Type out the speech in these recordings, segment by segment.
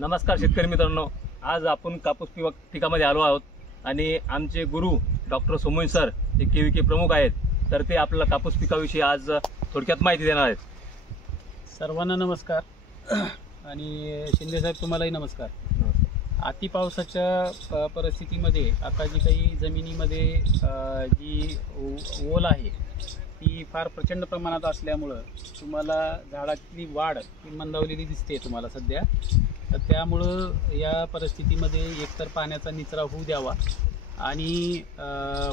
नमस्कार शेतकरी मित्रांनो, आज आपण कापूस पिकामध्ये आलो आहोत आणि आमचे गुरु डॉक्टर सोमोन सर हे KVK प्रमुख आहेत, तर ते आपल्याला कापूस पिकाविषयी आज थोडक्यात माहिती देणार आहेत. सर्वांना नमस्कार आणि शिंदे साहेब तुम्हालाही नमस्कार. अति पावसाच्या परिस्थितीमध्ये आता जी काही जमिनीमध्ये जी ओल आहे ती फार प्रचंड प्रमाणात असल्यामुळं तुम्हाला झाडाची वाढ ही मंदावलेली दिसते तुम्हाला सध्या. तर त्यामुळं या परिस्थितीमध्ये एकतर पाण्याचा निचरा होऊ द्यावा आणि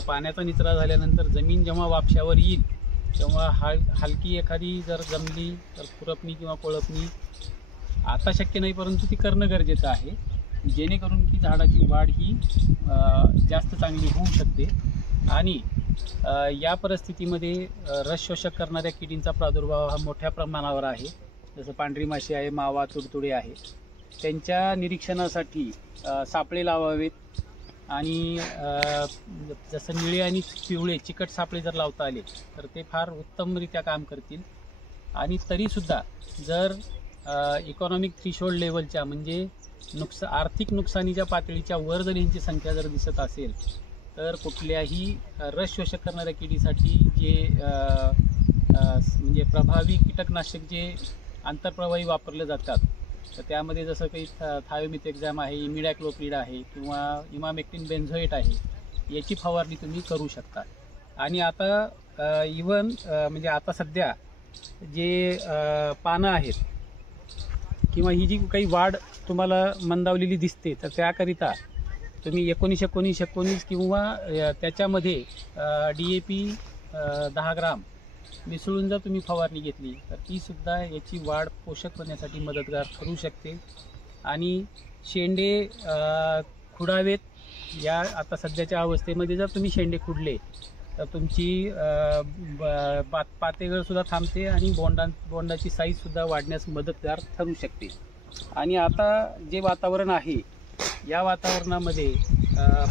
पाण्याचा निचरा झाल्यानंतर जमीन जेव्हा वापशावर येईल तेव्हा हलकी एखादी जर जमली तर खुरपणी किंवा कोळपणी आता शक्य नाही, परंतु ती करणं गरजेचं आहे, जेणेकरून की झाडाची वाढ ही जास्त चांगली होऊ शकते. आणि या परिस्थितीमध्ये रस शोषक करणाऱ्या किडींचा प्रादुर्भाव हा मोठ्या प्रमाणावर आहे. जसं पांढरी माशी आहे, मावा, तुडतुडे आहे. त्यांच्या निरीक्षणासाठी सापळे लावावेत आणि जसं निळे आणि पिवळे चिकट सापळे जर लावता आले तर ते फार उत्तमरित्या काम करतील. आणि तरीसुद्धा जर इकॉनॉमिक थ्रीशोल्ड लेवलच्या म्हणजे आर्थिक नुकसानीच्या पातळीच्या वर जर यांची संख्या जर दिसत असेल तर कुठल्याही रस शोषक करणाऱ्या किडीसाठी जे म्हणजे प्रभावी कीटकनाशक जे आंतरप्रवाही वापरले जातात तर त्यामध्ये जसं काही थायोमिथेक्झॅम आहे, इमिडॅक्लोप्रिड आहे किंवा इमामेक्टिन बेन्झोएट आहे, याची फवारणी तुम्ही करू शकता. आणि आता इवन म्हणजे आता सध्या जे पानं आहेत किंवा ही जी काही वाढ तुम्हाला मंदावलेली दिसते तर त्याकरिता तुम्ही 19-19-19 किंवा त्याच्यामध्ये DAP 10 ग्राम मिसळून जर तुम्ही फवारणी घेतली तर तीसुद्धा याची वाढ पोषक होण्यासाठी मदतगार ठरू शकते. आणि शेंडे खुडावेत या आता सध्याच्या अवस्थेमध्ये जर तुम्ही शेंडे खुडले तर तुमची पातेगळसुद्धा थांबते आणि बोंडाची साईजसुद्धा वाढण्यास मदतगार ठरू शकते. आणि आता जे वातावरण आहे या वातावरणामध्ये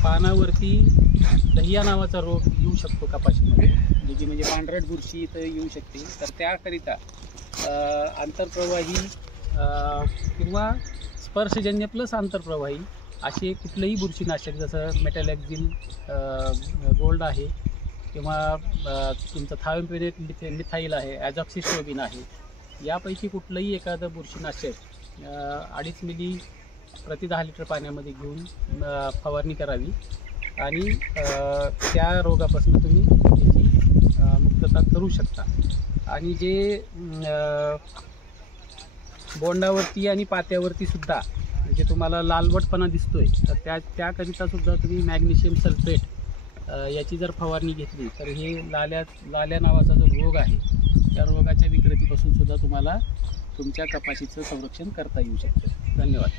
पानावरती दहिया नावाचा रोग येऊ शकतो कपाशीमध्ये, म्हणजे पांढरट बुरशी इथं येऊ शकते. तर त्याकरिता आंतरप्रवाही किंवा स्पर्शजन्य प्लस आंतरप्रवाही असे कुठलंही बुरशीनाशक जसं मेटॅलॅक्झिल गोल्ड आहे किंवा तुमचं थायोमिथाईल आहे, ॲझॉक्सिस्ट्रोबिन आहे, यापैकी कुठलंही एखादं बुरशीनाशक 2.5 मिली प्रति 10 लिटर पाण्यामध्ये घेऊन फवारणी करावी आणि त्या रोगापासून तुम्ही त्याची मुक्तता करू शकता. आणि जे बोंडावरती आणि पात्यावरती सुद्धा म्हणजे तुम्हाला लालवटपणा दिसतोय तर त्याकरिता सुद्धा तुम्ही मॅग्नेशियम सल्फेट याची जर फवारणी घेतली तर हे लाल्या नावाचा जो रोग आहे त्या रोगाच्या विकृतीपासून सुद्धा तुम्हाला तुमच्या कपाशीचं संरक्षण करता येऊ शकतं. धन्यवाद.